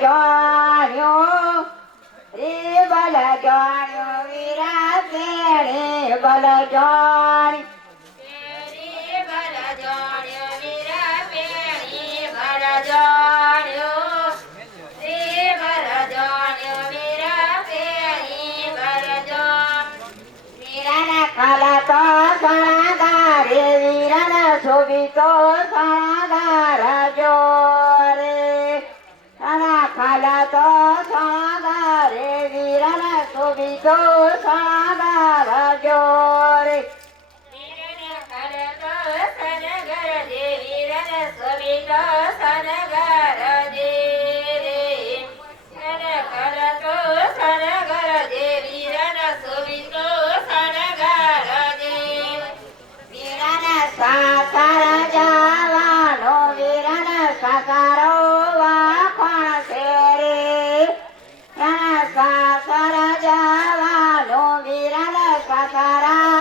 જાણ્યો રે બલ જાણ્યો વીરા કેણે બલ જાણી ખાલા તો સણાગારે વીરાના શોભિતો સણાગાર જો રે ખાલા તો સણાગારે વીરાના શોભિતો